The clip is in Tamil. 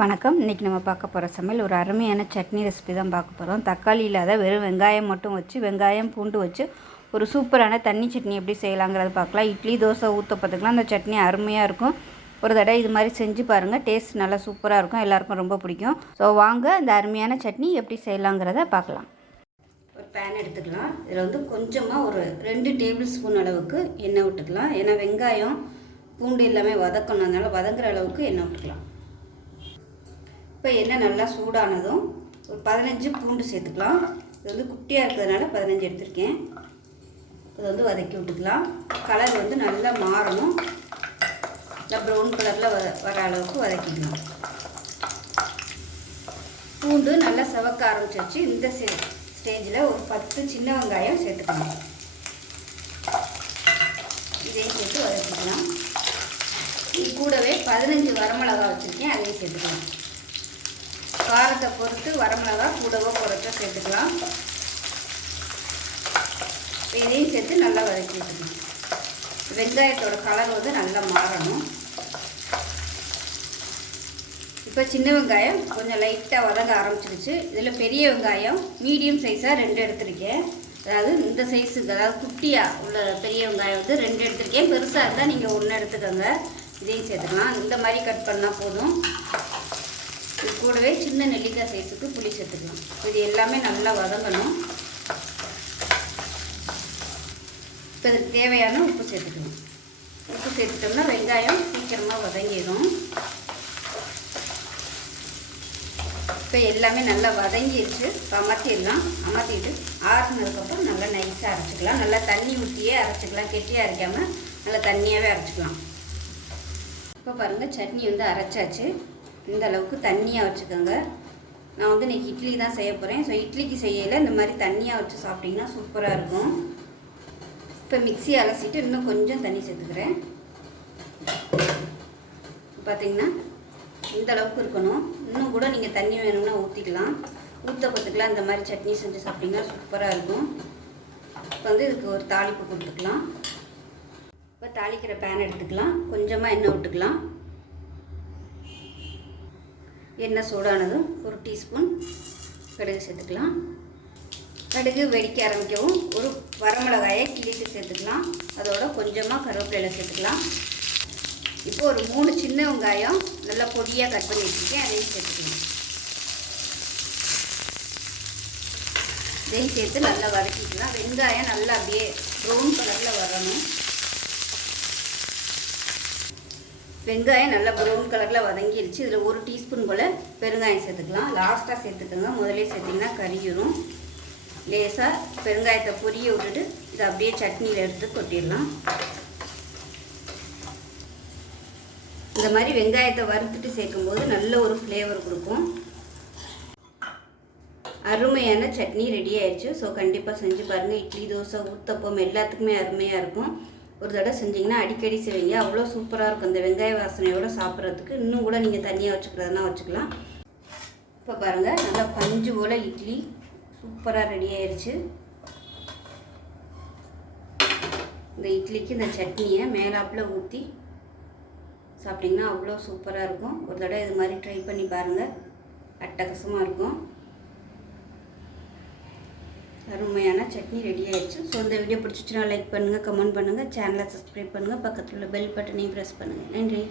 வணக்கம். இன்றைக்கி நம்ம பார்க்க போகிற சமையல் ஒரு அருமையான சட்னி ரெசிபி தான் பார்க்க போகிறோம். தக்காளி இல்லாத வெறும் வெங்காயம் மட்டும் வச்சு வெங்காயம் பூண்டு வச்சு ஒரு சூப்பரான தண்ணி சட்னி எப்படி செய்யலாங்கிறத பார்க்கலாம். இட்லி தோசை ஊற்றப்பத்துக்கலாம் அந்த சட்னி அருமையாக இருக்கும். ஒரு தடவை இது மாதிரி செஞ்சு பாருங்கள். டேஸ்ட் நல்லா சூப்பராக இருக்கும். எல்லாருக்கும் ரொம்ப பிடிக்கும். ஸோ வாங்க இந்த அருமையான சட்னி எப்படி செய்யலாங்கிறத பார்க்கலாம். ஒரு பேன் எடுத்துக்கலாம். இதில் கொஞ்சமாக ஒரு 2 டேபிள் ஸ்பூன் அளவுக்கு எண்ணெய் விட்டுக்கலாம். ஏன்னா வெங்காயம் பூண்டு எல்லாமே வதக்கணும், அதனால் வதங்குற அளவுக்கு எண்ணெய் விட்டுக்கலாம். இப்போ எண்ணெய் நல்லா சூடானதும் ஒரு 15 பூண்டு சேர்த்துக்கலாம். இது குட்டியாக இருக்கிறதுனால 15 எடுத்திருக்கேன். இது வதக்கி விட்டுக்கலாம். கலர் நல்லா மாறணும். நல்லா ப்ரௌன் கலரில் வர அளவுக்கு வதக்கிக்கலாம். பூண்டு நல்லா செவக்க ஆரம்பிச்சிருச்சு. இந்த ஸ்டேஜில் ஒரு 10 சின்ன வெங்காயம் சேர்த்துக்கலாம். இதையும் சேர்த்து வதக்கிக்கலாம். இது கூடவே 15 வரமிளகா வச்சுருக்கேன், அதையும் சேர்த்துக்கலாம். காரத்தை பொறுத்து வரமிளகா கூடவோ குறைச்சோ சேர்த்துக்கலாம். இதையும் சேர்த்து நல்லா வதக்கி விட்டுக்கலாம். வெங்காயத்தோட கலர் நல்லா மாறணும். இப்போ சின்ன வெங்காயம் கொஞ்சம் லைட்டாக வதங்க ஆரம்பிச்சிருச்சு. இதில் பெரிய வெங்காயம் மீடியம் சைஸாக 2 எடுத்திருக்கேன். அதாவது இந்த சைஸுக்கு, அதாவது குட்டியாக உள்ள பெரிய வெங்காயம் 2 எடுத்திருக்கேன். பெருசாக இருந்தால் நீங்கள் 1 எடுத்துக்கோங்க. இதையும் சேர்த்துக்கலாம். இந்த மாதிரி கட் பண்ணால் போதும். இது கூடவே சின்ன நெல்லிக்காய் சைஸுக்கு புளி சேர்த்துக்கலாம். இது எல்லாமே நல்லா வதங்கணும். இப்போ இதுக்கு தேவையான உப்பு சேர்த்துக்கணும். உப்பு சேர்த்துட்டோம்னா வெங்காயம் சீக்கிரமாக வதங்கிடும். இப்போ எல்லாமே நல்லா வதங்கிடுச்சு. இப்போ அமர்த்திடலாம். அமர்த்திட்டு ஆறுனதுக்கப்புறம் நல்லா நைஸாக அரைச்சிக்கலாம். நல்லா தண்ணி ஊற்றியே அரைச்சிக்கலாம். கெட்டியாக அரைக்காமல் நல்லா தண்ணியாகவே அரைச்சிக்கலாம். இப்போ பாருங்கள், சட்னி அரைச்சாச்சு. இந்த அளவுக்கு தண்ணியாக வச்சுக்கோங்க. நான் இன்றைக்கி இட்லி தான் செய்ய போகிறேன். ஸோ இட்லிக்கு செய்யலை இந்த மாதிரி தண்ணியாக வச்சு சாப்பிட்டிங்கன்னா சூப்பராக இருக்கும். இப்போ மிக்ஸி அலசிட்டு இன்னும் கொஞ்சம் தண்ணி சேர்த்துக்கிறேன். பார்த்திங்கன்னா இந்த அளவுக்கு இருக்கணும். இன்னும் கூட நீங்கள் தண்ணி வேணும்னா ஊற்றிக்கலாம். ஊற்றப்பத்துக்கலாம். இந்த மாதிரி சட்னி செஞ்சு சாப்பிட்டிங்கன்னா சூப்பராக இருக்கும். இப்போ இதுக்கு ஒரு தாளிப்பு கொடுத்துக்கலாம். இப்போ தாளிக்கிற பேன் எடுத்துக்கலாம். கொஞ்சமாக எண்ணெய் விட்டுக்கலாம். எண்ணெய் சூடானதும் ஒரு டீஸ்பூன் கடுகு சேர்த்துக்கலாம். கடுகு வெடிக்க ஆரம்பிக்கவும் ஒரு வரமிளகாயை கிள்ளிட்டு சேர்த்துக்கலாம். அதோட கொஞ்சமாக கருவேப்பிலை சேர்த்துக்கலாம். இப்போ ஒரு 3 சின்ன வெங்காயம் நல்லா பொடியாக கட் பண்ணி வச்சுருக்கேன், அதையும் சேர்த்துக்கலாம். இதையும் சேர்த்து நல்லா வதக்கிக்கலாம். வெங்காயம் நல்லா அப்படியே ப்ரௌன் கலரில் வரணும். வெங்காயம் நல்லா ப்ரௌன் கலரில் வதங்கிடுச்சு. இதில் ஒரு டீஸ்பூன் போல் பெருங்காயம் சேர்த்துக்கலாம். லாஸ்ட்டாக சேர்த்துக்கோங்க. முதலே சேர்த்திங்கன்னா கறியும். லேசாக பெருங்காயத்தை பொரிய விட்டுட்டு இதை அப்படியே சட்னியில் எடுத்து கொட்டிடலாம். இந்த மாதிரி வெங்காயத்தை வறுத்துட்டு சேர்க்கும்போது நல்ல ஒரு ஃப்ளேவர் கொடுக்கும். அருமையான சட்னி ரெடி ஆயிடுச்சு. ஸோ கண்டிப்பாக செஞ்சு பாருங்கள். இட்லி தோசை ஊத்தப்பம் எல்லாத்துக்குமே அருமையாக இருக்கும். ஒரு தடவை செஞ்சிங்கன்னா அடிக்கடி செய்வீங்க. அவ்வளோ சூப்பராக இருக்கும். இந்த வெங்காய வாசனையோடு சாப்பிட்றதுக்கு இன்னும் கூட நீங்கள் தனியாக வச்சுக்கிறதுனா வச்சுக்கலாம். இப்போ பாருங்கள், நல்லா பஞ்சு போல் இட்லி சூப்பராக ரெடி ஆயிடுச்சு. இந்த இட்லிக்கு இந்த சட்னியை மேலாப்பில் ஊற்றி சாப்பிட்டிங்கன்னா அவ்வளோ சூப்பராக இருக்கும். ஒரு தடவை இது மாதிரி ட்ரை பண்ணி பாருங்கள். அட்டகாசமாக இருக்கும். அருமையான சட்னி ரெடி ஆயிடுச்சு. ஸோ இந்த வீடியோ பிடிச்சிச்சுன்னா லைக் பண்ணுங்கள், கமெண்ட் பண்ணுங்கள், சேனலை சப்ஸ்கிரைப் பண்ணுங்கள், பக்கத்தில் உள்ள பெல் பட்டனையும் ப்ரெஸ் பண்ணுங்கள். நன்றி.